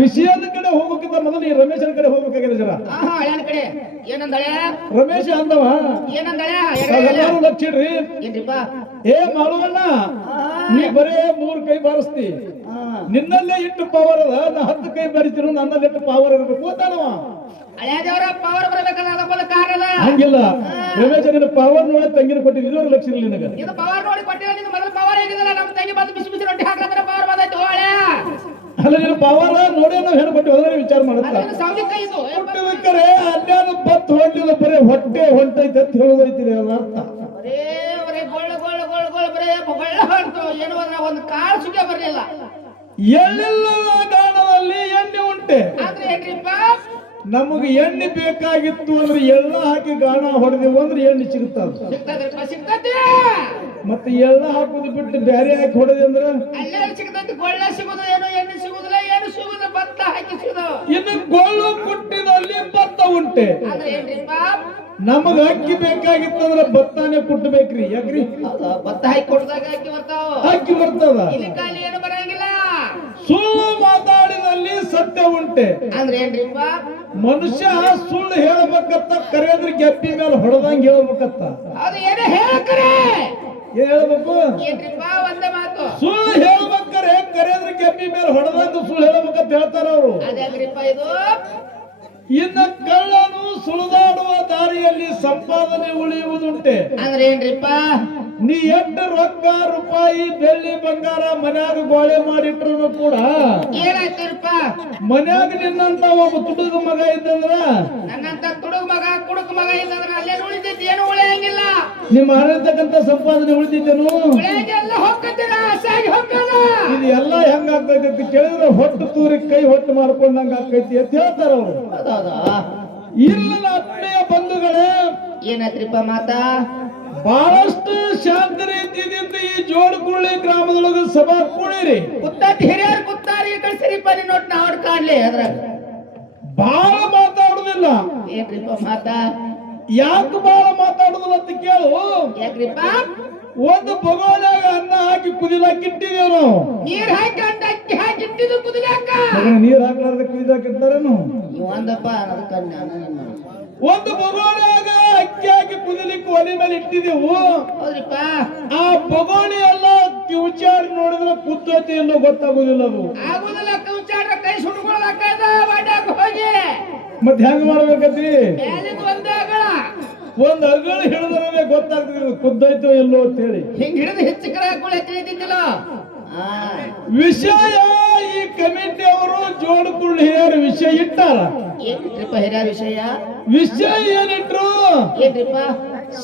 ವಿಷಯದ ಕಡೆ ಹೋಗೋಕ್ಕಿಂತ ಮೊದಲು ಈ ರಮೇಶನ ಕಡೆ ಹೋಗ್ಬೇಕಾಗಿದೆ ಜರ. ಹಳೆಯನ ಕಡೆ ಏನಂದಳೆ ರಮೇಶ ಅಂದವ ಏನಂದಳೆ ಎಲ್ಲಾರು ಲಕ್ಷಿಡ್ರಿ. ಏನ್ರಿಪ್ಪ ಏ ಮಾಳುವಣ್ಣ, ನೀ ಬರೇ 3 ಕೈ ಬಾರಿಸ್ತಿ, ನಿನ್ನಲ್ಲೇ ಇಟ್ಟು ಪವರ್ ಅದ, ನಾ 10 ಕೈ ಬಾರಿಸ್ತೀನಿ, ನನ್ನಲ್ಲಿ ಇಟ್ಟು ಪವರ್ ಇರಬೇಕು ಅಂತಾನವ. ಹಳೆಯದವರ ಪವರ್ ಬರಬೇಕಲ್ಲ, ಅದಕ್ಕೊಂದು ಕಾರಣ. ಹಂಗಿಲ್ಲ ರಮೇಶ, ನಿನ್ನ ಪವರ್ ನೋಡಿ ತಂಗಿನ ಕೊಟ್ಟಿದ್ದು 2 ಲಕ್ಷ ಇಲ್ಲ ನಿನಗ. ಇದು ಪವರ್ ನೋಡಿ ಕೊಟ್ಟಿಲ್ಲ, ನಿನ್ನ ಮೊದಲು ಪವರ್ ಹೇಗಿದಲ್ಲ, ನಮ್ಮ ತಂಗಿ ಬಂದು ಬಿಸಿ ಬಿಸಿ ರೊಟ್ಟಿ ಹಾಕಿದ್ರೆ ಪವರ್ ಬಂದೈತೆ ಹಳೆ. ಅಲ್ಲ, ನಿನ್ನ ಪವರ್ ನೋಡಿ ನಾವು ಹೆಣ್ಣು ಕೊಟ್ಟಿವಿ, ಅದನ್ನ ವಿಚಾರ ಮಾಡುತ್ತಾ ಸೌಲಿಕ ಇದು ಹುಟ್ಟಬೇಕಾರೆ ಅನ್ಯಾನು ಬತ್ತು ಹೊಂಟಿಲ್ಲ, ಬರೀ ಹೊಟ್ಟೆ ಹೊಂಟೈತೆ ಅಂತ ಹೇಳೋದೈತಿ ಅರ್ಥ. ಬರೇ ಬರೇ ಗೊಳ್ಳು ಗೊಳ್ಳು ಗೊಳ್ಳು ಗೊಳ್ಳು ಬರೇ ಗೊಳ್ಳ ಹೊಂಟು, ಏನು ಅಂದ್ರೆ ಒಂದು ಕಾಳು ಸುಖ ಬರಲಿಲ್ಲ. ಎಳ್ಳಿಲ್ಲದ ಗಾಣದಲ್ಲಿ ಎಣ್ಣೆ ಉಂಟೆ. ಆದ್ರೆ ಏನ್ರಿಪ್ಪ, ನಮಗೆ ಎಣ್ಣೆ ಬೇಕಾಗಿತ್ತು ಅಂದ್ರೆ ಎಳ್ಳ ಹಾಕಿ ಗಾಣ ಹೊಡೆದೆವು ಅಂದ್ರೆ ಎಣ್ಣೆ ಸಿಗುತ್ತದ. ಸಿಗ್ತದ್ರಿಪ್ಪ, ಸಿಗ್ತದೆ. ಮತ್ತೆ ಎಳ್ಳ ಹಾಕೋದು ಬಿಟ್ಟು ಬೇರೆ ಹಾಕಿ ಹೊಡೆದೆ ಅಂದ್ರೆ ಅಲ್ಲೇ ಸಿಗ್ತೈತಿ. ಗೊಳ್ಳ ಸಿಗುದು ಏನು, ಎಣ್ಣೆ ಸಿಗುದಿಲ್ಲ, ಏನು ಸಿಗುದು, ಭತ್ತ ಹಾಕಿ ಸಿಗುದು. ಇನ್ನು ಗೋಳು ಕುಟ್ಟಿದಲ್ಲಿ ಭತ್ತ ಉಂಟೆ. ಆದ್ರೆ ಏನ್ರಿಪ್ಪ, ನಮಗ ಅಕ್ಕಿ ಬೇಕಾಗಿತ್ತಂದ್ರ ಭತ್ತಾನೆ ಕುಟ್ಟಬೇಕ್ರಿ. ಯಾಕ್ರಿ? ಭತ್ತ ಹಾಕಿ ಕೊಡ್ದಾಗ ಅಕ್ಕಿ ಬರ್ತಾವ, ಅಕ್ಕಿ ಬರ್ತದ. ಇಲ್ಲಿ ಖಾಲಿ ಏನು ಬರಂಗಿಲ್ಲ. ಸುಳ್ಳು ಮಾತಾಡಿದಲ್ಲಿ ಸತ್ಯ ಉಂಟೆ. ಅಂದ್ರೆ ಏನ್ರಿಪ್ಪ, ಮನುಷ್ಯ ಸುಳ್ಳು ಹೇಳಬೇಕತ್ತ, ಕರೆಯದ್ರ ಗೆಪ್ಪಿ ಮೇಲೆ ಹೊಡೆದಂಗ ಹೇಳ್ಬೇಕತ್ತ. ಅದು ಏನೋ ಹೇಳಕರೆ ಏನ್ ಹೇಳ್ಬೇಕು? ಏನ್ರಿಪ್ಪ, ಒಂದೇ ಮಾತು. ಸುಳ್ಳು ಹೇಳ್ಬೇಕಾರೆ ಕರೆಯದ್ರ ಗೆಪ್ಪಿ ಮೇಲೆ ಹೊಡೆದಂಗ ಸುಳ್ಳು ಹೇಳ್ಬೇಕಂತ ಹೇಳ್ತಾರ ಅವರು. ಅದೇಗ್ರಿಪ್ಪ ಇದು. ಇನ್ನ ಕಳ್ಳನು ಸುಳಿದಾಡುವ ದಾರಿಯಲ್ಲಿ ಸಂಪಾದನೆ ಉಳಿಯುವುದುಂಟೆ. ಅಂದ್ರೆ ಏನ್ರಿಪ್ಪ, ನೀ ಎಷ್ಟು ರೊಕ್ಕ ರೂಪಾಯಿ ಬೆಳ್ಳಿ ಬಂಗಾರ ಮನ್ಯಾಗ ಗೋಳೆ ಮಾಡಿಟ್ರು ಕೂಡ ಏನಾಯ್ತಿರಪ್ಪ, ಮನ್ಯಾಗ ನಿನ್ನಂತ ಒಬ್ಬ ತುಡುಗ ಮಗ ಇದ್ದಂದ್ರ, ನನ್ನಂತ ತುಡುಗ ಮಗ ಕುಡುಕ ಮಗ ಇಲ್ಲಂದ್ರೆ ಅಲ್ಲೇ ಉಳಿತೈತಿ, ಏನು ಉಳಿಯಂಗಿಲ್ಲ. ನಿಮ್ಮ ಮಾಡಿರ್ತಕ್ಕಂಥ ಸಂಪಾದನೆ ಉಳಿದಿದ್ದೇನು? ಉಳಿಯಂಗೆಲ್ಲ ಹೋಗ್ಕತ್ತೀರ, ಆಸೆಯಾಗಿ ಹೋಗ್ತದ. ಇದು ಎಲ್ಲ ಹೆಂಗ ಆಗ್ತೈತಿ ಕೇಳಿದ್ರೆ ಹೊಟ್ಟು ತೂರಿ ಕೈ ಹೊಟ್ಟು ಮಾಡ್ಕೊಂಡಂಗ ಆಗ್ತೈತಿ ಅಂತ ಹೇಳ್ತಾರ ಅವರು. ಇಲ್ಲ ಆತ್ಮೀಯ ಬಂಧುಗಳೇ, ಏನಾಯ್ತ್ರಿಪ್ಪ ಮಾತಾ? ಬಹಳಷ್ಟು ಶಾಂತ ರೀತಿಯಿಂದ ಈ ಜೋಡಗುಳ್ಳಿ ಗ್ರಾಮದೊಳಗ ಸಭಾ ಕೂಡಿರಿ. ಕುತ್ತಾತಿ ಹಿರಿಯರು ಕುತ್ತಾರಿಗೆ ಕಳ್ಸಿರಿಪ್ಪ, ನೀನ್ ನೋಟ್ ನಾ ಅವ್ರು ಕಾಣ್ಲಿ. ಅದ್ರಾಗ ಬಹಳ ಮಾತಾಡುದಿಲ್ಲ. ಏನ್ರಿಪ್ಪ ಮಾತಾ? ಯಾಕೆ ಬಹಳ ಮಾತಾಡುದಿಲ್ಲ ಅಂತ ಕೇಳು. ಯಾಕ್ರಿಪ್ಪ? ಒಂದು ಬಗೋಲ್ಯಾಗ ಅನ್ನ ಹಾಕಿ ಕುದಿಲಾಕ ಇಟ್ಟಿದೇವ್ ನಾವು. ನೀರ್ ಹಾಕಿ ಅಕ್ಕಿ ಹಾಕಿ ಇಟ್ಟಿದ್ದು ಕುದಿಲಾಕ. ನೀರ್ ಹಾಕ್ಲಾರ್ದ ಕುದಿಲಾಕ ಇಡ್ತಾರೇನು? ನೀವು ಒಂದಪ್ಪ ಅದಕ್ಕ ಒಂದು ಬಗೋಲ್ಯಾಗ ಅಕ್ಕಿ ಹಾಕಿ ಕುದಿಲಿಕ್ಕೆ ಒಲೆ ಮೇಲೆ ಇಟ್ಟಿದೆವು. ಹೌದ್ರಿಪ್ಪ. ಆ ಬಗೋಳಿ ಎಲ್ಲ ಕಿವುಚಾಡಿ ನೋಡಿದ್ರೆ ಕುತ್ತೈತಿ ಎಲ್ಲೋ ಗೊತ್ತಾಗುದಿಲ್ಲ. ಅದು ಆಗುದಿಲ್ಲ, ಕಿವುಚಾಡ್ರ ಕೈ ಸುಟ್ಕೊಳ್ಳಾಕ ವಾಡ್ಯಾಕ ಹೋಗಿ ಮತ್ತೆ ಹೆಂಗ್ ಮಾಡ್ಬೇಕತ್ರಿ? ಮೇಲಿಂದ ಒಂದೇ ಅಗಳ, ಒಂದ್ ಅಗಳ ಹಿಡಿದ್ರೆ ಗೊತ್ತಾಗ್ತದೆ ಕುದ್ದೈತೋ ಎಲ್ಲೋ ಅಂತ ಹೇಳಿ. ಹಿಂಗ್ ಹಿಡಿದು ಹೆಚ್ಚು ಕರ ಹಾಕೊಳ್ಳಿ ತಿಳಿದಿದ್ದಿಲ್ಲ. ವಿಷಯ ಈ ಕಮಿಟಿ ಅವರು ಜೋಡಗುಳ್ಳಿ ಹಿರಿಯರ ವಿಷಯ ಇಟ್ಟಾರ. ಏನ್ರಿಪ್ಪ ಹಿರಿಯರ ವಿಷಯ? ವಿಷಯ ಏನಿಟ್ರು? ಏನ್ರಿಪ್ಪ?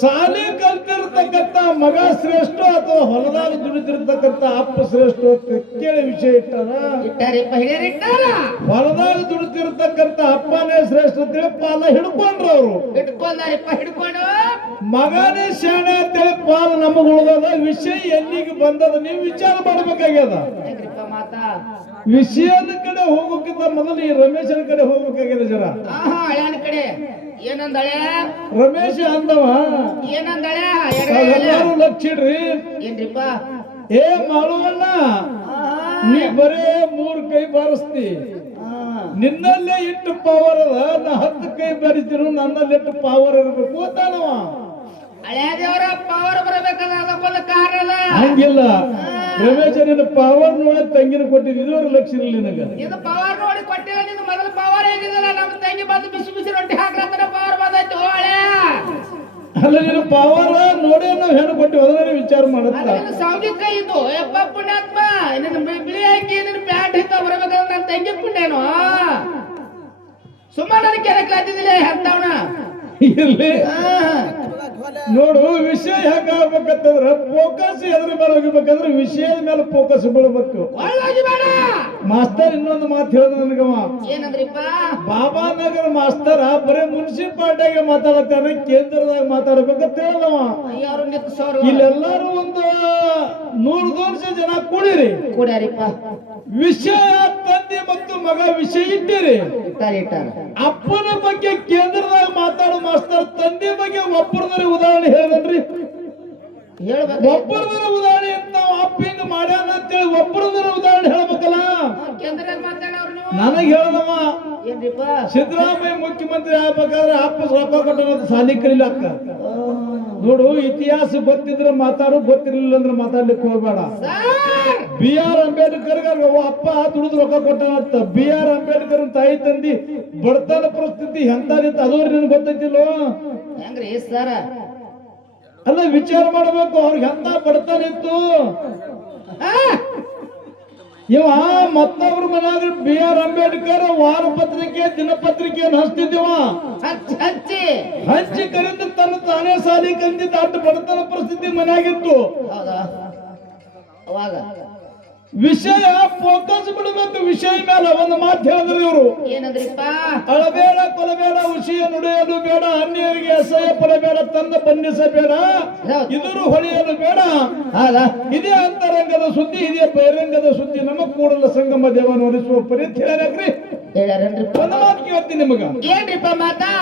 ಶಾಲೆ ಕಲ್ತಿರ್ತಕ್ಕಂಥ ಮಗ ಶ್ರೇಷ್ಠ ಅಥವಾ ಹೊಲದಾಗ ದುಡಿತಿರ್ತಕ್ಕಂಥ ಅಪ್ಪ ಶ್ರೇಷ್ಠ ಅಂತ ಕೇಳಿ ವಿಷಯ ಇಟ್ಟಾರ. ಇಟ್ಟಾರಿಪ್ಪ, ಹಿರಿಯರು ಇಟ್ಟಾರ. ಹೊಲದಾಗ ದುಡಿತಿರ್ತಕ್ಕಂಥ ಅಪ್ಪನೇ ಶ್ರೇಷ್ಠ ಅಂತೇಳಿ ಪಾಲ ಹಿಡ್ಕೊಂಡ್ರು ಅವರು. ಹಿಡ್ಕೊಂಡಾರಿಪ್ಪ, ಹಿಡ್ಕೊಂಡು ಮಗನೇ ಶಾಣೆ ಅಂತೇಳಿ ಪಾಲ ನಮಗ್ ಉಳ್ದದ. ವಿಷಯ ಎಲ್ಲಿಗೆ ಬಂದದ ನೀವು ವಿಚಾರ ಮಾಡ್ಬೇಕಾಗ್ಯದ. ಹೇಗ್ರಿಪ್ಪ ಮಾತಾ? ವಿಷಯದ ಕಡೆ ಹೋಗೋಕ್ಕಿಂತ ಮೊದಲು ಈ ರಮೇಶನ ಕಡೆ ಹೋಗ್ಬೇಕಾಗ್ಯದ ಜರ. ಹಳೆಯನ ಕಡೆ ಏನಂದಳೆ? ರಮೇಶ ಅಂದವ ಏನಂದಳೆ ಎಲ್ಲಾರು ಲಕ್ಷಿಡ್ರಿ. ಏನ್ರಿಪ್ಪ? ಏ ಮಾಳುವಣ್ಣ, ನೀ ಬರೇ 3 ಕೈ ಬಾರಿಸ್ತಿ, ನಿನ್ನಲ್ಲೇ ಇಟ್ಟು ಪವರ್ ಅದ, ನಾ 10 ಕೈ ಬಾರಿಸ್ತೀನಿ, ನನ್ನಲ್ಲಿ ಇಟ್ಟು ಪವರ್ ಇರಬೇಕು ಅಂತಾನವ. ಹಳೆಯದೇವರ ಪವರ್ ಬರಬೇಕಲ್ಲ, ಅದಕ್ಕೊಂದು ಕಾರಣ. ಹಂಗಿಲ್ಲ ರಮೇಶ, ನಿನ್ನ ಪವರ್ ನೋಡಿ ತಂಗಿನ ಕೊಟ್ಟಿದ್ದು 2 ಲಕ್ಷ ಇಲ್ಲ ನಿನಗ. ಇದು ಪವರ್ ನೋಡಿ ಕೊಟ್ಟಿಲ್ಲ, ನಿನ್ನ ಮೊದಲು ಪವರ್ ಹೇಗಿದಲ್ಲ, ನಮ್ಮ ತಂಗಿ ಬಂದು ಬಿಸಿ ಬಿಸಿ ರೊಟ್ಟಿ ಹಾಕ್ಲತ್ತರ ಪವರ್ ಬಂದೈತಿ ಹಳೆ. ಅಲ್ಲ, ನಿನ್ನ ಪವರ್ ನೋಡಿ ನಾವು ಹೆಣ್ಣು ಕೊಟ್ಟಿವಿ, ಅದನ್ನ ವಿಚಾರ ಮಾಡುತ್ತ. ಸೌಲಿಕ ಇದು ಯಪ್ಪ ಪುಣ್ಯಾತ್ಮ, ನಿನ್ನ ಬಿಳಿ ಅಂಗಿ ನಿನ್ನ ಪ್ಯಾಂಟ್ ಹಿತ್ತ ಬರಬೇಕಂದ್ರೆ ನನ್ನ ತಂಗಿ ಪುಣ್ಯನು. ಸುಮ್ಮನೆ ನನಗೆ ಕೆರಕ್ಲಾತಿದ್ದಿಲ್ಲ ಅಂತವನ. ಇಲ್ಲಿ ನೋಡು, ವಿಷಯ ಹೇಗಾಗ್ಬೇಕಂತಂದ್ರ ಫೋಕಸ್ ಎದ್ರ ಮೇಲೆ ಹೋಗ್ಬೇಕಂದ್ರೆ ವಿಷಯದ ಮೇಲೆ ಫೋಕಸ್ ಬೀಳ್ಬೇಕು. ಮಾಸ್ತರ್ ಇನ್ನೊಂದು ಮಾತು ಹೇಳಿದ ನನಗವ. ಏನಂದ್ರಿಪ್ಪ? ಬಾಬಾನಗರ ಮಾಸ್ತರ ಬರೀ ಮುನ್ಸಿಪಾಲ್ಟಿಯಾಗ ಮಾತಾಡತ್ತಾನೆ, ಕೇಂದ್ರದಾಗ ಮಾತಾಡ್ಬೇಕಂತ ಹೇಳವ. ಇಲ್ಲೆಲ್ಲಾರು ಒಂದು 100 ಜನ ಕೂಡಿರಿ. ಕೂಡ್ಯಾರಿಪ್ಪ. ವಿಷಯ ತಂದೆ ಮತ್ತು ಮಗ ವಿಷಯ ಇಟ್ಟಿರಿ. ಅಪ್ಪನ ಬಗ್ಗೆ ಕೇಂದ್ರದಾಗ ಮಾತಾಡೋ ಮಾಸ್ತರ್ ತಂದೆ ಬಗ್ಗೆ ಒಬ್ಬರದ್ರೆ ಉದಾಹರಣೆ ಹೇಳಿದನ್ರಿ. ಒಬ್ಬರದ್ರ ಉದಾಹರಣೆ ಅಂತ ಅಪ್ಪ ಹಿಂಗ ಮಾಡ್ಯಾನ ಅಂತೇಳಿ ಒಬ್ಬರದ್ರ ಉದಾಹರಣೆ ಹೇಳ್ಬೇಕಲ್ಲ. ಕೇಂದ್ರದಲ್ಲಿ ಮಾತಾಡೋರು ನೀವು ನನಗೆ ಹೇಳದವ ಏನ್ರಿಪ್ಪ ಸಿದ್ದರಾಮಯ್ಯ ಮುಖ್ಯಮಂತ್ರಿ ಆಗ್ಬೇಕಾದ್ರೆ ಅಪ್ಪ ರೊಕ್ಕ ಕೊಟ್ಟ ಸಾಲಿ ಕಲಿಲಕ್ಕ ನೋಡು ಇತಿಹಾಸ ಗೊತ್ತಿದ್ರೆ ಮಾತಾಡು ಗೊತ್ತಿರ್ಲಿಲ್ಲ ಅಂದ್ರೆ ಮಾತಾಡ್ಲಿಕ್ಕೆ ಹೋಗ್ಬೇಡ ಸರ್ ಬಿ ಆರ್ ಅಂಬೇಡ್ಕರ್ ಅಪ್ಪ ದುಡಿದು ರೊಕ್ಕ ಕೊಟ್ಟ ಬಿ ಆರ್ ಅಂಬೇಡ್ಕರ್ ತಾಯಿ ತಂದಿ ಬಡತನ ಪರಿಸ್ಥಿತಿ ಎಂತಾದಿತ್ತು ಅದವ್ರು ನಿನ್ಗೆ ಗೊತ್ತೈತಿಲ್ಲೋ ಹೆಂಗ್ರಿ ಸರ್ ಅಲ್ಲ ವಿಚಾರ ಮಾಡಬೇಕು ಅವ್ರಿಗೆ ಎಂತ ಬಡತನ ಇತ್ತು ಇವ ಮತ್ತೊಬ್ರು ಮನಾಗ ಬಿ ಆರ್ ಅಂಬೇಡ್ಕರ್ ವಾರ ಪತ್ರಿಕೆ ದಿನಪತ್ರಿಕೆಯನ್ನು ಹಚ್ತಿದ್ದೀವ ಹಚ್ಚಿ ಹಂಚಿ ಕರೆದು ತನ್ನ ತಾನೇ ಸಾಲಿ ಕಲಿತಿದ್ದ ಅಡ್ಡ ಬಡತನ ಪರಿಸ್ಥಿತಿ ಮನೆಯಾಗಿತ್ತು ಹೌದಾ ಅವಾಗ ವಿಷಯ ಫೋಕಸ್ ಬಿಡಬೇಕು ವಿಷಯ ಮೇಲೆ ಒಂದು ಮಾತು ಹೇಳಿದ್ರು ಇವರು ಏನಂದ್ರಿಪ್ಪ ಅಳಬೇಡ ಕೊಲಬೇಡ ವಿಷಯ ನುಡಿಯಲು ಬೇಡ ಅನ್ಯರಿಗೆ ಅಸಹ್ಯ ಪಡಬೇಡ ತನ್ನ ಬಂಧಿಸಬೇಡ ಇದರು ಹೊಳೆಯಲು ಬೇಡ ಹೌದಾ ಇದೇ ಅಂತರಂಗದ ಸುದ್ದಿ ಇದೇ ಬಹಿರಂಗದ ಸುದ್ದಿ ನಮ್ಮ ಕೂಡಲ ಸಂಗಮ ದೇವನ ಒಲಿಸುವ ಪರಿ ಹೇಳ್ಯಾಕ್ರಿ ಹೇಳ್ಯಾರೇನ್ರಿಪ್ಪ ಒಂದು ಮಾತು ಕೇಳ್ತೀನಿ ನಿಮಗ ಏನ್ರಿಪ್ಪ ಮಾತಾ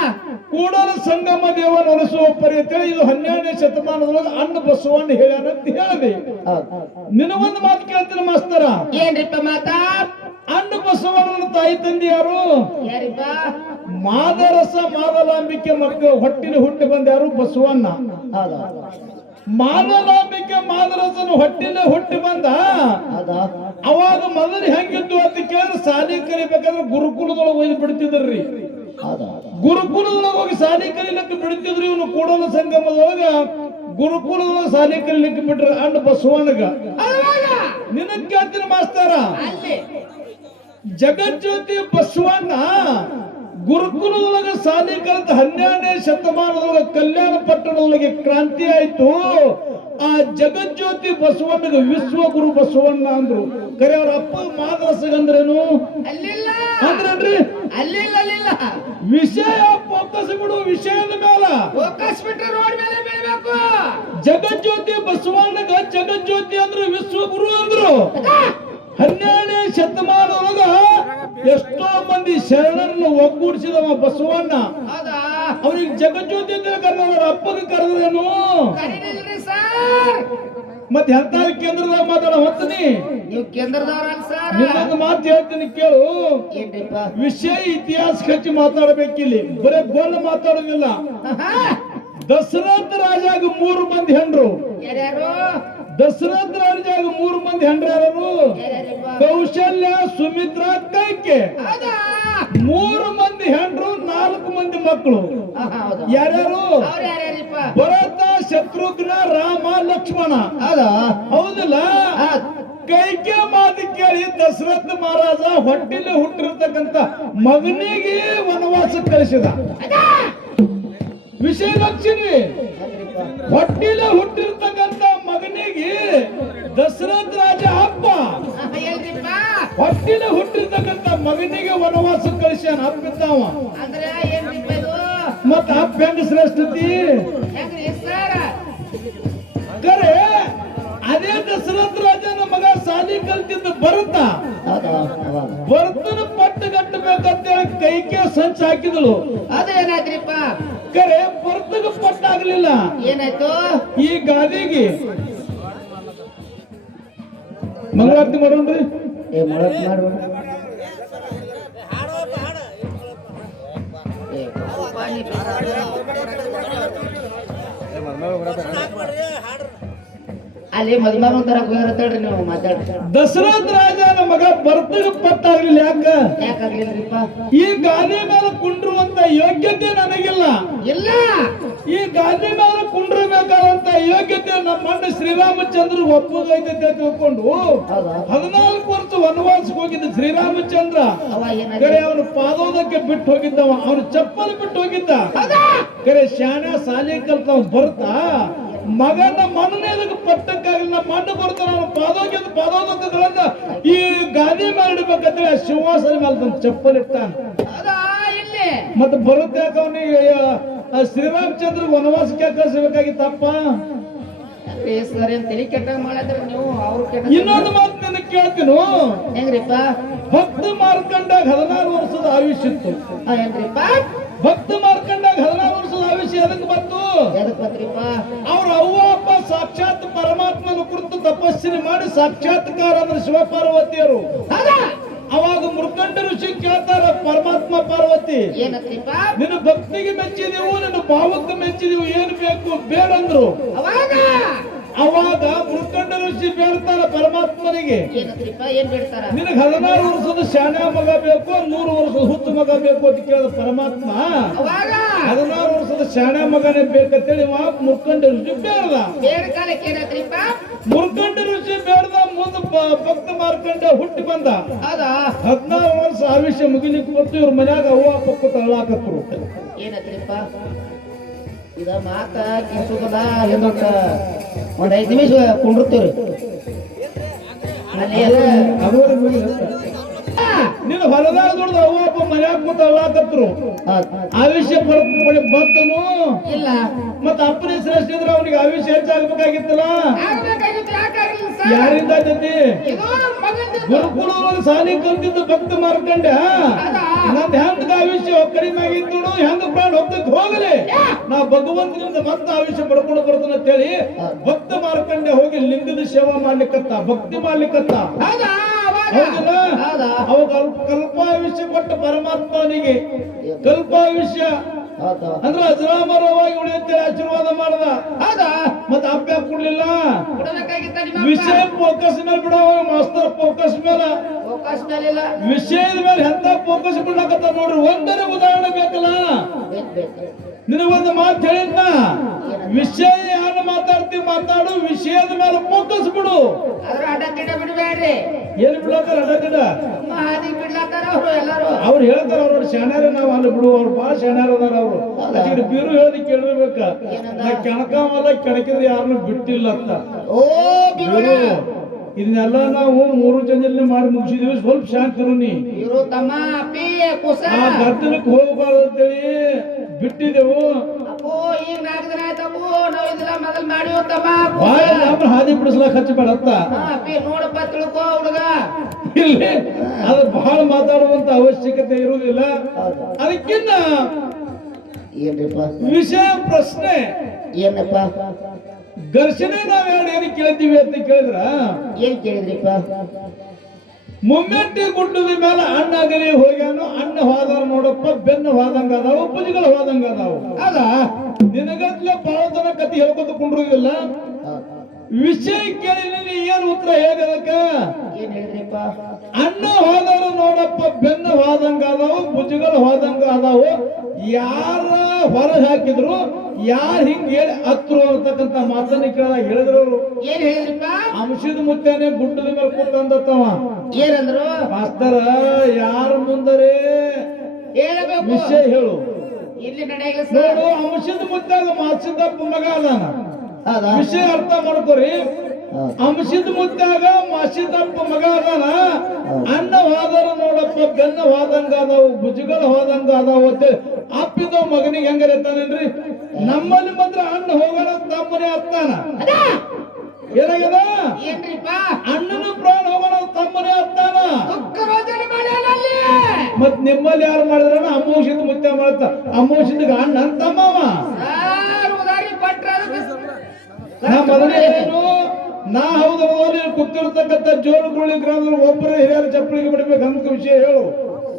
ಕೂಡಲ ಸಂಗಮ ದೇವನ ಒಲಿಸುವ ಪರಿ ಅಂತೇಳಿ ಇದು 12ನೇ ಶತಮಾನದೊಳಗೆ ಅಣ್ಣ ಬಸವಣ್ಣ ಹೇಳ್ಯಾರ ಅಂತ ಹೇಳಿದೆ ನಿನಗೊಂದು ಮಾತು ಕೇಳ್ತೀನಿ ಮಾಸ್ತರ ಏನ್ರಿಪ್ಪ ಮಾತಾ ಅಣ್ಣ ಬಸವಣ್ಣನ ತಾಯಿ ತಂದೆ ಯಾರು ಯಾರಿಪ್ಪ ಮಾದರಸ ಮಾದಲಾಂಬಿಕೆ ಮಕ್ಕಳು ಹೊಟ್ಟಿನ ಹುಟ್ಟಿ ಬಂದ ಯಾರು ಬಸವಣ್ಣ ಹೌದಾ ಮಾದಲಾಂಬಿಕೆ ಮಾದರಸನ ಹೊಟ್ಟಿನ ಹುಟ್ಟಿ ಬಂದ ಹೌದಾ ಅವಾಗ ಮೊದಲು ಹೆಂಗಿದ್ದು ಅಂತ ಕೇಳಿದ್ರೆ ಸಾಲಿ ಕಲಿಬೇಕಾದ್ರೆ ಗುರುಕುಲದೊಳಗೆ ಒಯ್ದು ಬಿಡ್ತಿದ್ರಿ ಹೌದಾ ಗುರುಕುಲದೊಳಗೆ ಹೋಗಿ ಸಾಲಿ ಕಲಿಲಿಕ್ಕೆ ಬಿಡ್ತಿದ್ರು ಇವನು ಕೂಡಲ ಸಂಗಮದೊಳಗ ಗುರುಕುಲದೊಳಗೆ ಸಾಲಿ ಕಲಿಲಿಕ್ಕೆ ಬಿಟ್ರ ಅಣ್ಣ ಬಸವಣ್ಣಗ ನಿನಗ್ ಕೇಳ್ತೀನಿ ಮಾಸ್ತರ ಅಲ್ಲಿ ಜಗಜ್ಯೋತಿ ಬಸವಣ್ಣ ಗುರುಕುಲದೊಳಗೆ ಸಾಲಿ ಕಲಿತ 12ನೇ ಶತಮಾನದೊಳಗೆ ಕಲ್ಯಾಣ ಪಟ್ಟಣದೊಳಗೆ ಕ್ರಾಂತಿ ಆಯ್ತು ಆ ಜಗಜ್ಯೋತಿ ಬಸವಣ್ಣಗೆ ವಿಶ್ವಗುರು ಬಸವಣ್ಣ ಅಂದ್ರು ಕರೆ ಅವ್ರ ಅಪ್ಪ ಮಾದರಸಗಂದ್ರೇನು ಅಲ್ಲಿಲ್ಲ ಅಂದ್ರೇನ್ರಿ ಅಲ್ಲಿಲ್ಲ ವಿಷಯ ಫೋಕಸ್ ಬಿಡು ವಿಷಯದ ಮೇಲೆ ಫೋಕಸ್ ಬಿಟ್ರೆ ರೋಡ್ ಮೇಲೆ ಬೀಳ್ಬೇಕು ಜಗಜ್ಯೋತಿ ಬಸವಣ್ಣಗ ಜಗಜ್ಯೋತಿ ಅಂದ್ರು ವಿಶ್ವಗುರು ಅಂದ್ರು 12ನೇ ಶತಮಾನದೊಳಗ ಎಷ್ಟೋ ಮಂದಿ ಶರಣರನ್ನು ಒಗ್ಗೂಡಿಸಿದವ ಬಸವಣ್ಣ ಹೌದಾ ಅವನಿಗೆ ಜಗಜ್ಯೋತಿ ಅಂತ ಕರೆದ ಅಪ್ಪಗೆ ಕರೆದ್ರೇನು ಕರೀನಿಲ್ರಿ ಸರ್ ಮತ್ತೆ ಎಂತ ಕೇಂದ್ರದಾಗ ಮಾತಾಡ ಹೊತ್ತನಿ ನೀವು ಕೇಂದ್ರದವ್ರಲ್ಲ ಸರ್ ನಿನ್ನೊಂದು ಮಾತು ಹೇಳ್ತೀನಿ ಕೇಳು ಏನ್ರಿಪ್ಪ ವಿಷಯ ಇತಿಹಾಸ ಹಚ್ಚಿ ಮಾತಾಡಬೇಕಿಲ್ಲಿ ಬರೇ ಗೋಲ್ ಮಾತಾಡೋದಿಲ್ಲ ದಶರಥ ರಾಜಾಗ 3 ಮಂದಿ ಹೆಂಡ್ರು ಯಾರ್ಯಾರು ದಶರಥ ರಾಜಾಗ 3 ಮಂದಿ ಹೆಂಡ್ರು ಯಾರು ಯಾರ್ಯಾರಿಪ್ಪ ಕೌಶಲ್ಯ ಸುಮಿತ್ರಾ ಕೈಕೆ ಹೌದಾ 3 ಮಂದಿ ಹೆಂಡ್ರು 4 ಮಂದಿ ಮಕ್ಕಳು ಹೌದಾ ಯಾರ್ಯಾರು ಅವ್ರು ಯಾರ್ಯಾರಿಪ್ಪ ಭರತ ಶತ್ರುಘ್ನ ರಾಮ ಲಕ್ಷ್ಮಣ ಹೌದಾ ಹೌದಲ್ಲ ಕೈಕೆ ಮಾತು ಕೇಳಿ ದಶರಥ ಮಹಾರಾಜ ಹೊಟ್ಟಿಲೆ ಹುಟ್ಟಿರ್ತಕ್ಕಂತ ಮಗನಿಗೆ ವನವಾಸ ಕಳಿಸಿದ ವಿಷಯ ಲಕ್ಷಣಿ ಹೊಟ್ಟಿಲೆ ಹುಟ್ಟಿರ್ತಕ್ಕಂತ ಮಗನಿಗೆ ದಶರಥ ರಾಜ ಅಪ್ಪ ಎಲ್ರಿಪ್ಪ ಹೊಟ್ಟಿಲೆ ಹುಟ್ಟಿರ್ತಕ್ಕಂತ ಮಗನಿಗೆ ವನವಾಸ ಕಳಿಸ್ಯಾನ ಅಪ್ಪಿದ್ದಾವ ಅಂದ್ರೆ ಏನ್ರಿಪ್ಪ ಇದು ಮತ್ತ ಅಪ್ಪ ಹೆಂಗ ಶ್ರೇಷ್ಠತಿ ಹೆಂಗ್ರಿ ಸರ್ ಕರೆ ಅದೇ ದಶರಥ ರಾಜನ ಮಗ ಸಾಲಿ ಕಲ್ತಿದ್ದ ಭರತ ಭರತನ ಪಟ್ಟು ಕಟ್ಟಬೇಕಂತೇಳಿ ಕೈಕೆ ಸಂಚ ಹಾಕಿದಳು ಅದೇನಾಯ್ತ್ರಿಪ್ಪ ಕರೆ ಭರತಗ ಪಟ್ಟಾಗ್ಲಿಲ್ಲ ಏನಾಯ್ತು ಈ ಗಾದಿಗೆ ಮಂಗಳಾರತಿ ಮಾಡೋಣ್ರಿ ಏ ಮೊಳಕ್ ಮಾಡ್ಬೇಡ ಅಲ್ಲಿ ಮದುಮಗನ ತರಕ್ ಹೋಗಿರತ್ತಳ್ರಿ ನೀವು ಮಾತಾಡ್ರಿ ದಶರಥ ರಾಜನ ಮಗ ಭರತಗ ಪಟ್ಟಾಗ್ಲಿಲ್ಲ ಯಾಕ ಯಾಕಾಗ್ಲಿಲ್ರಿಪ್ಪ ಈ ಗಾದಿ ಮೇಲೆ ಕುಂಡ್ರುವಂತ ಯೋಗ್ಯತೆ ನನಗಿಲ್ಲ ಇಲ್ಲ ಈ ಗಾದಿ ಮೇಲೆ ಕುಂಡ್ರಬೇಕಾದಂತ ಯೋಗ್ಯತೆ ನಮ್ಮ ಅಣ್ಣ ಶ್ರೀರಾಮಚಂದ್ರ ಒಪ್ಪುಗೈತೆ ತಿಳ್ಕೊಂಡು 14 ವರ್ಷ ವನವಾಸಕ್ಕೆ ಹೋಗಿದ್ದ ಶ್ರೀರಾಮಚಂದ್ರ ಅವ ಏನಾಯ್ತು ಕರೆ ಅವನು ಪಾದೋದಕ್ಕೆ ಬಿಟ್ಟು ಹೋಗಿದ್ದವ ಅವನು ಚಪ್ಪಲ್ ಬಿಟ್ಟು ಹೋಗಿದ್ದ ಕರೆ ಶಾಣೆ ಸಾಲಿ ಕಲ್ತವ ಬರ್ತಾ ಮಗನ ಮಣ್ಣನೇದಕ್ಕೆ ಪಟ್ಟಕ್ಕಾಗಲಿ ನಮ್ಮ ಮಣ್ಣು ಬರ್ತಾನ ಅವನು ಪಾದೋದಕಗಳಿಂದ ಈ ಗಾದಿ ಮೇಲೆ ಇಡ್ಬೇಕಂದ್ರೆ ಸಿಂಹಾಸನ ಮೇಲೆ ತಂದು ಚಪ್ಪಲ್ ಇಟ್ಟಾನ ಹೌದಾ ಇಲ್ಲಿ ಮತ್ತೆ ಬರುತ್ತೆ ಯಾಕೆ ಅವನಿಗೆ ಶ್ರೀರಾಮಚಂದ್ರ ವನವಾಸಕ್ಕೆ ಕಳಿಸಬೇಕಾಗಿತ್ತಪ್ಪ ಸರ್ ಏನ್ ತಲೆ ಕೆಟ್ಟಾಗ ಮಾಡಿದ್ರೆ ನೀವು ಅವ್ರು ಕೆಟ್ಟ ಇನ್ನೊಂದು ಮಾತು ನಿನಗೆ ಕೇಳ್ತೀನು ಹೆಂಗ್ರಿಪ್ಪ ಭಕ್ತ ಮಾರ್ಕಂಡಾಗ 16 ವರ್ಷದ ಆಯುಷ್ಯ ಇತ್ತು ಏನ್ರಿಪ್ಪ ಭಕ್ತ ಮಾರ್ಕಂಡಾಗ 16 ವರ್ಷದ ಆಯುಷ್ಯ ಎದಕ್ಕೆ ಬಂತು ಎದಕ್ ಬಂತ್ರಿಪ್ಪ ಅವ್ರ ಅವ್ವ ಅಪ್ಪ ಸಾಕ್ಷಾತ್ ಪರಮಾತ್ಮನ ಕುರಿತು ತಪಸ್ಸಿನ ಮಾಡಿ ಸಾಕ್ಷಾತ್ಕಾರ ಅಂದ್ರೆ ಶಿವಪಾರ್ವತಿಯರು ಅವಾಗ ಮುರ್ಕಂಡ ಋಷಿ ಕೇಳ್ತಾರ ಪರಮಾತ್ಮ ಪಾರ್ವತಿ, ಏನತ್ರಿಪ್ಪ? ನಿನ್ನ ಭಕ್ತಿಗೆ ಮೆಚ್ಚಿದೀವು, ನಿನ್ನ ಭಾವಕ್ಕೆ ಮೆಚ್ಚಿದೀವು, ಏನ್ ಬೇಕು ಬೇಡಂದ್ರು. ಅವಾಗ ಮುರ್ಕಂಡ ಋಷಿ ಬೇಡ್ತಾರ ಪರಮಾತ್ಮನಿಗೆ, ಏನತ್ರಿಪ್ಪ? ಏನ್ ಬೇಡ್ತಾರ? ನಿನಗೆ 16 ವರ್ಷದ ಶಾಣೆ ಮಗ ಬೇಕು, 100 ವರ್ಷದ ಹುತ್ತು ಮಗ ಬೇಕು ಅಂತ ಕೇಳಿದ ಪರಮಾತ್ಮ. 16 ವರ್ಷದ ಶಾಣೆ ಮಗನೇ ಬೇಕಂತೇಳಿ ಮುರ್ಕಂಡ ಋಷಿ ಬೇಡ್ದ. ಬೇಡ್ಕಾಲಕ್ಕೆ ಏನತ್ರಿಪ್ಪ? ಮುರ್ಕಂಡ ಋಷಿ ಬೇಡ್ದ. ಮುಂದೆ ಭಕ್ತ ಮಾರ್ಕಂಡ ಹುಟ್ಟಿ ಬಂದ. ಹೌದಾ? 16 ವರ್ಷ ಆಯುಷ್ಯ ಮುಗಿಲಿಕ್ಕೆ ಬಂತು. ಇವ್ರ ಮನ್ಯಾಗ ಅವ್ವ ಪಕ್ಕ ತಳ್ಳಾಕತ್ರು. ಏನತ್ರಿಪ್ಪ? ಇದ ಮಾತ ಕಿಸುಗದ ಹಿಂದೊಟ್ಟ ಒಂದ್ 5 ನಿಮಿಷ ಕುಂಡಿರ್ತೀವ್ರಿ ಅಲ್ಲಿ. ನೀನು ಹೊಲದಾಗ ದುಡ್ದು ಅವ್ವ ಅಪ್ಪ ಮನ್ಯಾಗ ಕೂತ ಅಳ್ಳಾಕತ್ರು. ಆಯುಷ್ಯ ಬರ್ತನು ಇಲ್ಲ. ಮತ್ತ ಅಪ್ಪನ ಶ್ರೇಷ್ಠ ಇದ್ರೆ ಅವನಿಗೆ ಆಯುಷ್ಯ ಹೆಚ್ಚಾಗಬೇಕಾಗಿತ್ತಲ್ಲ. ಯಾರಿಂದ ಗುರುಕುಲದೊಳಗೆ ಸಾಲಿ ಕಲ್ತಿದ್ದು ಭಕ್ತ ಮಾರ್ಕಂಡ ನಂದ್ ಹೆಂಗ ಆಯುಷ್ಯ ಕಡಿಮೆ ಆಗಿದ್ದು, ಹೆಂಗ ಪ್ರಾಣ ಹೋಗ್ತೈತಿ ಹೋಗಲಿ, ನಾ ಭಗವಂತನಿಂದ ಮತ್ತೆ ಆಯುಷ್ಯ ಪಡ್ಕೊಂಡು ಬರ್ತಾನ ಅಂತೇಳಿ ಭಕ್ತ ಮಾರ್ಕಂಡ ಹೋಗಿ ಲಿಂಗದ ಸೇವಾ ಮಾಡ್ಲಿಕ್ಕತ್ತ, ಭಕ್ತಿ ಮಾಡ್ಲಿಕ್ಕತ್ತ. ಹೌದಿಲ್ಲ? ಅವಾಗ ಕಲ್ಪಾಯುಷ್ಯ ಕೊಟ್ಟ ಪರಮಾತ್ಮನಿಗೆ ಕಲ್ಪಾಯುಷ್ಯ ಅಂದ್ರೆ ಅಜರಾಮರವಾಗಿ ಉಳಿಯುತ್ತೇಳಿ ಆಶೀರ್ವಾದ ಮಾಡದ. ಮತ್ತೆ ಅಪ್ಪ ಕೊಡ್ಲಿಲ್ಲ. ವಿಷಯ ಫೋಕಸ್ ಮೇಲೆ ಬಿಡೋ ಮಾಸ್ತರ್ ಫೋಕಸ್ ಮೇಲೆ, ವಿಷಯದ ಮೇಲೆ ಎಂತ ಫೋಕಸ್ ಬಿಡ್ಲಕತ್ತ ನೋಡ್ರಿ. ಒಂದನೇ ಉದಾಹರಣೆ ಬೇಕಲ್ಲ. ನಿನಗೊಂದು ಮಾತು ಹೇಳಿದ್ನ, ವಿಷಯ ಯಾರು ಮಾತಾಡ್ತೀವಿ ಮಾತಾಡು, ವಿಷಯದ ಮೇಲೆ ಫೋಕಸ್ ಬಿಡು. ಏನ್ ಬಿಡ್ಲತ್ತಾರ ಅಡ್ಡ ಅವ್ರು ಹೇಳ್ತಾರ. ಅವ್ರ ಶಾಣ್ಯಾರ ನಾವು ಅಲ್ಲಿ ಬಿಡು, ಅವ್ರು ಬಾಳ ಶಾಣ್ಯಾರ ಅದಾರ. ಅವ್ರು ಬೀರು ಹೇಳಿ ಕೇಳಿರ್ಬೇಕ. ನಾ ಕೆಣಕವಲ್ಲ, ಕೆಣಕಿದ್ರೆ ಯಾರನ್ನು ಬಿಟ್ಟಿಲ್ಲ ಅಂತ. ಇದನ್ನೆಲ್ಲ ನಾವು 3 ಜನದಲ್ಲಿ ಮಾಡಿ ಮುಗಿಸಿದೀವಿ. ಸ್ವಲ್ಪ ಶಾಂತಿ ನೀ ಆ ಗದ್ದಲಕ್ಕೆ ಹೋಗಬಾರ್ದು ಅಂತೇಳಿ ಬಿಟ್ಟಿದೆವು. ಹಾದಿ ಬಿಡಿಸ್ಲಾಕ ಹಚ್ಚಬೇಡತ್ತ. ಇಲ್ಲಿ ಅದು ಬಹಳ ಮಾತಾಡುವಂತ ಅವಶ್ಯಕತೆ ಇರುವುದಿಲ್ಲ. ಅದಕ್ಕಿಂತ ವಿಷಯ ಪ್ರಶ್ನೆ ಏನಪ್ಪ? ಘರ್ಷಣೆ ನಾವ್ ಏನು ಕೇಳ್ತೀವಿ ಅಂತ ಕೇಳಿದ್ರ, ಏನ್ ಕೇಳಿದ್ರಿಪ್ಪ? ಮುಮ್ಮೆಟ್ಟಿ ಗುಡ್ಡದ ಮೇಲೆ ಅಣ್ಣಗರಿ ಹೋಗ್ಯಾನು, ಅಣ್ಣ ಹೋದಾರ ನೋಡಪ್ಪ, ಬೆನ್ನು ಹೋದಂಗ ಅದಾವು, ಭುಜಗಳು ಹೋದಂಗ ಅದಾವು. ಅದ ನಿನಗತ್ಲೆ ಬಹಳ ಜನ ಕತಿ ಹೇಳ್ಕೊತ ಕುಂಡ್ರುದಿಲ್ಲ. ವಿಷಯ ಕೇಳಿ ನೀನು ಏನು ಉತ್ತರ ಹೇಳಿದಕ್ಕ? ಏನ್ ಹೇಳಿದ್ರಿಪ್ಪ? ಅಣ್ಣ ಹೋದಾರ ನೋಡಪ್ಪ, ಬೆನ್ನು ಹೋದಂಗ ಅದಾವು, ಭುಜಗಳು ಹೋದಂಗ ಅದಾವು. ಯಾರ ಹೊರಗೆ ಹಾಕಿದ್ರು, ಯಾರು ಹಿಂಗ್ ಹೇಳಿ ಹತ್ರು ಅಂತಕ್ಕಂತ ಮಾತನ್ನ ಕೇಳಾಗ ಹೇಳಿದ್ರು. ಏನ್ ಹೇಳಿದ್ರಿಪ್ಪ? ಅಂಶದ ಮುತ್ತಾನೆ ಗುಡ್ಡದ ಮೇಲೆ ಕೂತಂದತ್ತವ. ಏನಂದ್ರು? ಮಾಸ್ತರ ಯಾರ ಮುಂದರೆ ಹೇಳಬೇಕು, ವಿಷಯ ಹೇಳು. ಇಲ್ಲಿ ನಡೆಯಲ್ಲ ನೋಡು, ಅಂಶದ ಮುತ್ತಾಗ ಮಾಸಿದಪ್ಪ ಮಗ ಅದಾನ. ವಿಷಯ ಅರ್ಥ ಮಾಡ್ಕೊರಿ. ಅಂಶದ ಮುತ್ತಾಗ ಮಾಸಿದಪ್ಪ ಮಗ ಅದಾನ. ಅಣ್ಣ ಹೋದಾರ ನೋಡಪ್ಪ, ಬೆನ್ನ ಹೋದಂಗ ಅದಾವು, ಭುಜಗಳ ಹೋದಂಗ ಅದಾವು ಅಂತ ಅಪ್ಪಿದ ಮಗನಿಗೆ ಹೆಂಗಾರ ಎತ್ತಾನೇನ್ರಿ? ನಮ್ಮಲ್ಲಿ ಮಾತ್ರ ಅಣ್ಣ ಹೋಗೋಣ ತಮ್ಮನೇ ಅತ್ತಾನ. ಏನಾಗ್ಯದ? ಅಣ್ಣನ ಪ್ರಾಣ ಹೋಗೋಣ ತಮ್ಮನೇ ಅತ್ತಾನ. ಮತ್ ನಿಮ್ಮಲ್ಲಿ ಯಾರು ಮಾಡಿದ್ರ? ಅಮ್ಮೋಷಿದ ಮುತ್ತ ಮಾಡ್ತ, ಅಮ್ಮೋಷಿದ ಅಣ್ಣ ತಮ್ಮವ. ನಾ ಮೊದಲೇ ಏನು, ನಾ ಹೌದು ಕೂತಿರ್ತಕ್ಕಂಥ ಜೋಳುಗುಳಿ ಗ್ರಾಮದಲ್ಲಿ ಒಬ್ಬರು ಹಿರಿಯರ ಚಪ್ಪಲಿಗೆ ಬಿಡ್ಬೇಕಂತ ವಿಷಯ ಹೇಳು.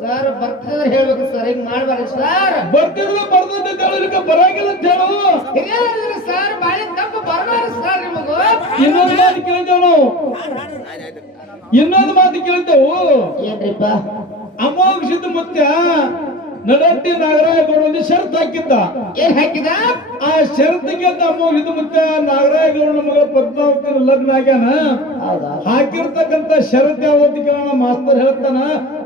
ಸರ್ ಬರ್ತಿದ್ರೆ ಹೇಳ್ಬೇಕು ಸರ್, ಹಿಂಗ್ ಮಾಡ್ಬಾರ್ದು ಸರ್. ಬರ್ತಿದ್ರು ಬರ್ದಂತ ಹೇಳಲಿಕ್ಕೆ ಬರಾಗಿಲ್ಲ ಅಂತ ಹೇಳು. ಸರ್ ಬಾಳಿ ತಪ್ಪು ಬರಬಾರ್ದು ಸರ್. ನಿಮಗೂ ಇನ್ನೊಂದು ಮಾತು ಕೇಳಿದ್ದೇವು ನಾವು, ಇನ್ನೊಂದು ಮಾತು ಕೇಳಿದ್ದೆವು. ಏನ್ರಿಪ್ಪ? ಅಮೋಘ ಮುತ್ಯ ನಡಟ್ಟಿ ನಾಗರಾಯಗೌಡ ಒಂದು ಷರತ್ ಹಾಕಿದ್ದ. ಏನ್ ಹಾಕಿದ? ಆ ಷರತ್ತಿಗೆ ಅಮೋಘ ಮುತ್ಯ ನಾಗರಾಯಗೌಡನ ಮಗಳ ಪದ್ಮಾವತಿ ಲಗ್ನ ಆಗ್ಯಾನ. ಹಾಕಿರ್ತಕ್ಕಂಥ ಷರತ್ ಯಾವತ್ತಿ ಕೇಳೋಣ. ಮಾಸ್ತರ್ ಹೇಳ್ತಾನ,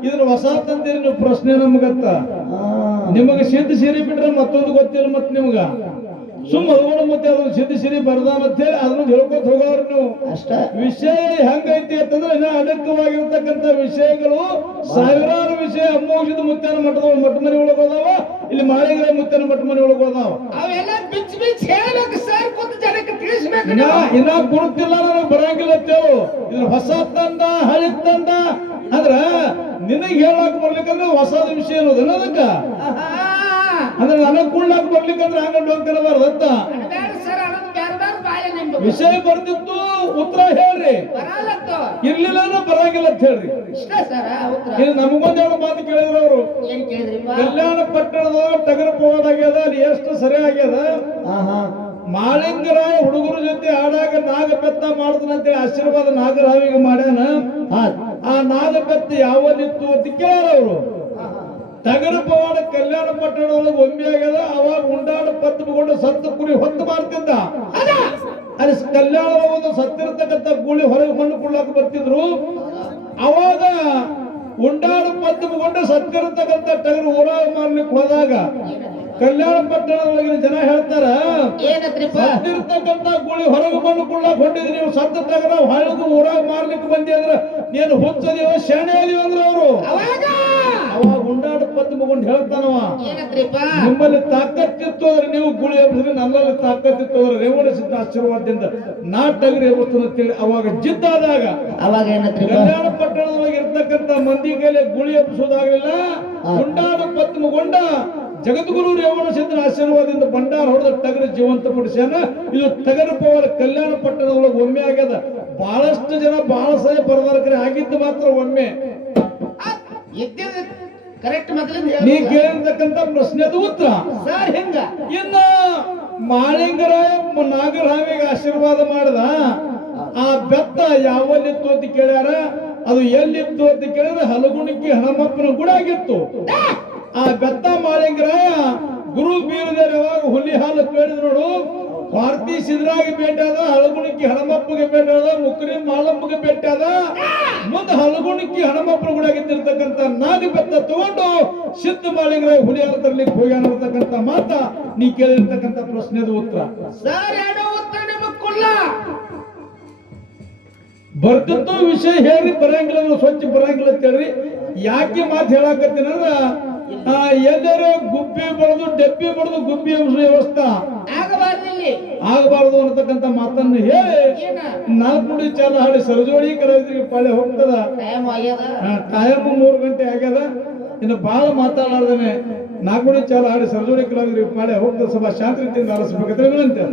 ಇದ್ರ ಹೊಸ ತಂದಿರಿ ನೀವು ಪ್ರಶ್ನೆ ನಮಗತ್ತ. ನಿಮಗ ಸಿದ್ಧ ಸಿರಿ ಬಿಟ್ರೆ ಮತ್ತೊಂದು ಗೊತ್ತಿಲ್ಲ. ಮತ್ ನಿಮ್ಗ ಸುಮ್ಮ ಅದೋಡ ಮತ್ತೆ ಅದೊಂದು ಸಿದ್ಧ ಸಿರಿ ಬರ್ದಾನ ಅಂತ ಹೇಳಿ ಅದನ್ನ ಹೇಳ್ಕೊತ ಹೋಗೋರು ನೀವು. ಅಷ್ಟ ವಿಷಯ ಹೆಂಗೈತಿ ಅಂತಂದ್ರೆ ಅಡಕವಾಗಿರ್ತಕ್ಕಂಥ ವಿಷಯಗಳು ಸಾವಿರಾರು ವಿಷಯ ಅಮೋಘದ ಮುತ್ತನ ಮಠದ ಮಠ ಮನೆ ಒಳಗೆ ಹೋದಾವ, ಇಲ್ಲಿ ಮಾಳಿಗೆರೆ ಮುತ್ತನ ಮಠ ಮನೆ ಒಳಗೆ ಹೋದಾವ. ಅವೆಲ್ಲ ಬಿಚ್ಚ ಬಿಚ್ಚ ಹೇಳ್ಬೇಕು ಸರ್, ಕೂತು ಜನಕ್ಕೆ ತಿಳಿಸ್ಬೇಕು. ಇನ್ನ ಗುರುತಿಲ್ಲ, ನನಗೆ ಬರಂಗಿಲ್ಲ ಅಂತೇಳು. ಇದ್ರ ಹೊಸ ತಂದ ಹಳಿ ತಂದ ಅಂದ್ರ ನಿನಗೆ ಹೇಳಕ್ ಬರ್ಲಿಕ್ಕಂದ್ರೆ ಹೊಸದ ವಿಷಯ ಅನ್ನೋದು ಅದಕ್ಕ. ಅಂದ್ರೆ ನನಗ್ ಕುಳ್ಳಾಕ್ ಬರ್ಲಿಕ್ಕಂದ್ರೆ ಹಂಗ ಹೋಗ್ತಿರಬಾರ್ದತ್ತ. ಬಾಳೆ ನಿಮ್ದು ವಿಷಯ ಬರ್ತಿತ್ತು ಉತ್ತರ ಹೇಳ್ರಿ, ಬರಲತ್ತು ಇರ್ಲಿಲ್ಲ ಅಂದ್ರೆ ಬರಂಗಿಲ್ಲ ಅಂತ ಹೇಳ್ರಿ. ಇಷ್ಟ ಸರ ಉತ್ತರ ಇದು ನಮಗೊಂದೇಳು ಮಾತು ಕೇಳಿದ್ರು ಅವರು. ಏನ್ ಕೇಳಿದ್ರಿಪ್ಪ? ಕಲ್ಯಾಣ ಪಟ್ಟಣದ ಟಗರು ಹೋಗೋದಾಗ್ಯದ, ಅಲ್ಲಿ ಎಷ್ಟು ಸರಿ ಆಗ್ಯದ. ಮಾಳಿಂಗರಾಯ ಹುಡುಗರ ಜೊತೆ ಆಡಾಗ ನಾಗಬೆತ್ತ ಮಾಡ್ತಾನಂತೇಳಿ ಆಶೀರ್ವಾದ ನಾಗರಾವಿಗೆ ಮಾಡ್ಯಾನ. ಆ ನಾಗಬೆತ್ತ ಯಾವಲ್ಲಿತ್ತು ಅಂತ ಕೇಳ್ಯಾರ ಅವರು. ಟಗರ ಪವಾಡ ಕಲ್ಯಾಣ ಪಟ್ಟಣದೊಳಗೆ ಒಮ್ಮೆ ಆಗ್ಯದ. ಅವಾಗ ಉಂಡಾಡ ಪತ್ತುಕೊಂಡು ಸತ್ತು ಕುರಿ ಹೊತ್ತು ಮಾಡ್ತಿದ್ದ. ಅಲ್ಲಿ ಕಲ್ಯಾಣ ಒಂದು ಸತ್ತಿರತಕ್ಕಂಥ ಗೂಳಿ ಹೊರಗೆ ಮಣ್ಣು ಕೊಳ್ಳಾಕ ಬರ್ತಿದ್ರು. ಅವಾಗ ಉಂಡಾಡ ಪತ್ತುಕೊಂಡು ಸತ್ತಿರತಕ್ಕಂಥ ಟಗರು ಊರಾಗ ಮಾರ್ಲಿಕ್ಕೆ ಹೋದಾಗ ಕಲ್ಯಾಣ ಪಟ್ಟಣದೊಳಗಿನ ಜನ ಹೇಳ್ತಾರ, ಸತ್ತಿರ್ತಕ್ಕಂಥ ಗೂಳಿ ಹೊರಗೆ ಮಣ್ಣು ಕೊಳ್ಳಾಕ ಹೊಂಟಿದ್ರಿ, ನೀವು ಸತ್ತ ಟಗರ ಹೊಳಗು ಊರಾಗ ಮಾರ್ಲಿಕ್ಕೆ ಬಂದಿ ಅಂದ್ರೆ ನೀನು ಹುಚ್ಚದಿವ ಶಾಣೆ ಅದಿವ ಅಂದ್ರೆ ಅವರು. ಅವಾಗ ಉಂಡಾಡ ಪದ್ದು ಮಗೊಂಡು ಹೇಳ್ತಾನವ, ನಿಮ್ಮಲ್ಲಿ ತಾಕತ್ತಿತ್ತು ಅಂದ್ರೆ ನೀವು ಗುಳಿ ಎಬ್ಬಿಸ್ರಿ, ನನ್ನಲ್ಲಿ ತಾಕತ್ತಿತ್ತು ಅಂದ್ರೆ ರೇವಣ ಸಿದ್ಧ ಆಶೀರ್ವಾದದಿಂದ ನಾ ಟಗರಿ ಎಬ್ಬಿಸ್ತಾನೆ ಅಂತೇಳಿ ಅವಾಗ ಜಿದ್ದಾದಾಗ ಅವಾಗ ಏನತ್ರಿ? ಕಲ್ಯಾಣ ಪಟ್ಟಣದೊಳಗೆ ಇರ್ತಕ್ಕಂಥ ಮಂದಿ ಕೈಲಿ ಗುಳಿ ಎಬ್ಬಿಸೋದಾಗಲಿಲ್ಲ. ಉಂಡಾಡ ಪದ್ದು ಮಗೊಂಡ ಜಗದ್ಗುರು ರೇವಣ ಸಿದ್ಧನ ಆಶೀರ್ವಾದದಿಂದ ಭಂಡಾರ ಹೊಡೆದ ಟಗರು ಜೀವಂತ ಪಡಿಸ್ಯಾನ. ಇದು ಟಗರ ಪವಾಡ ಕಲ್ಯಾಣ ಪಟ್ಟಣದೊಳಗೆ ಒಮ್ಮೆ ಆಗ್ಯದ. ಬಹಳಷ್ಟು ಜನ ಬಹಳ ಸಹ ಬರದಾರ, ಆಗಿದ್ದು ಮಾತ್ರ ಒಮ್ಮೆ. ಕರೆಕ್ಟ್ ಮೊದಲಿಂದ ನೀ ಕೇಳಿರ್ತಕ್ಕಂಥ ಪ್ರಶ್ನೆ ಅದು ಉತ್ತರ ಸರ್ ಹೆಂಗ. ಇನ್ನ ಮಾಳಿಂಗರಾಯ ನಾಗರಾವಿಗೆ ಆಶೀರ್ವಾದ ಮಾಡದ. ಆ ಬೆತ್ತ ಯಾವಲ್ಲಿತ್ತು ಅಂತ ಕೇಳ್ಯಾರ. ಅದು ಎಲ್ಲಿತ್ತು ಅಂತ ಕೇಳಿದ್ರೆ ಹಲಗುಣಿಕಿ ಹನುಮಪ್ಪನ ಗುಡ ಆಗಿತ್ತು. ಆ ಬೆತ್ತ ಮಾಳಿಂಗರಾಯ ಗುರು ಬೀರದೇವ್ರ ಯಾವಾಗ ಹುಲಿ ಹಾಲು ಕೇಳಿದ್ರು ನೋಡು, ಭಾರತೀ ಸಿದ್ರಾಗಿ ಭೇಟಿ ಆದ, ಹಲಗುಣಿಕಿ ಹನುಮಪ್ಪಗೆ ಭೇಟಿ ಆದ, ಮುಕ್ರಿ ಮಾಳಪ್ಪಗೆ ಭೇಟಿ ಆದ. ಮುಂದೆ ಹಲಗುಣಿಕಿ ಹನುಮಪ್ಪನ ಗುಡ ಆಗಿದ್ದಿರ್ತಕ್ಕಂಥ ನಾಗ ಬೆತ್ತ ತಗೊಂಡು ಸಿದ್ಧ ಮಾಳಿಂಗರಾಯ ಹುಲಿ ಹಾಲು ತರ್ಲಿಕ್ಕೆ ಹೋಗ್ಯಾನ ಅಂತಕ್ಕಂಥ ಮಾತ ನೀ ಕೇಳಿರ್ತಕ್ಕಂಥ ಪ್ರಶ್ನೆದು ಉತ್ತರ ಸರ್. ಎರಡು ಉತ್ತರ ನಿಮಗ್ ಕೊಲ್ಲ ಬರ್ತಿತ್ತು. ವಿಷಯ ಹೇಳಿ ಬರಂಗಿಲ್ಲ, ಸ್ವಚ್ಛ ಬರಂಗಿಲ್ಲ ಅಂತ ಹೇಳ್ರಿ. ಯಾಕೆ ಮಾತು ಹೇಳಾಕತ್ತೀನಂದ್ರ ಎಲ್ಲರೂ ಗುಬ್ಬಿ ಬಡದು ಡಬ್ಬಿ ಬಡದು ಗುಬ್ಬಿ ಎಬ್ಬಿಸೋ ವ್ಯವಸ್ಥೆ ಆಗಬಾರದು ಅನ್ನತಕ್ಕಂಥ ಮಾತನ್ನು ಹೇಳಿ ನಾಲ್ಕು ನುಡಿ ಚಾಲ ಹಾಡಿ ಸರಜೋಡಿ ಕಲಾವಿದರಿಗೆ ಪಾಳೆ ಹೋಗ್ತದ. ಟೈಮ್ 3 ಗಂಟೆ ಆಗ್ಯದ. ಇನ್ನು ಬಹಳ ಮಾತಾಡಲಾರ್ದೇನೆ ನಾಲ್ಕು ನುಡಿ ಚಾಲ ಹಾಡಿ ಸರಜೋಡಿ ಕಲಾವಿದರಿಗೆ ಪಾಳೆ ಹೋಗ್ತದ. ಸಭಾ ಶಾಂತಿ ರೀತಿಯಿಂದ ಆಲಿಸಬೇಕಂದ್ರೆ ವಿನಂತಿ.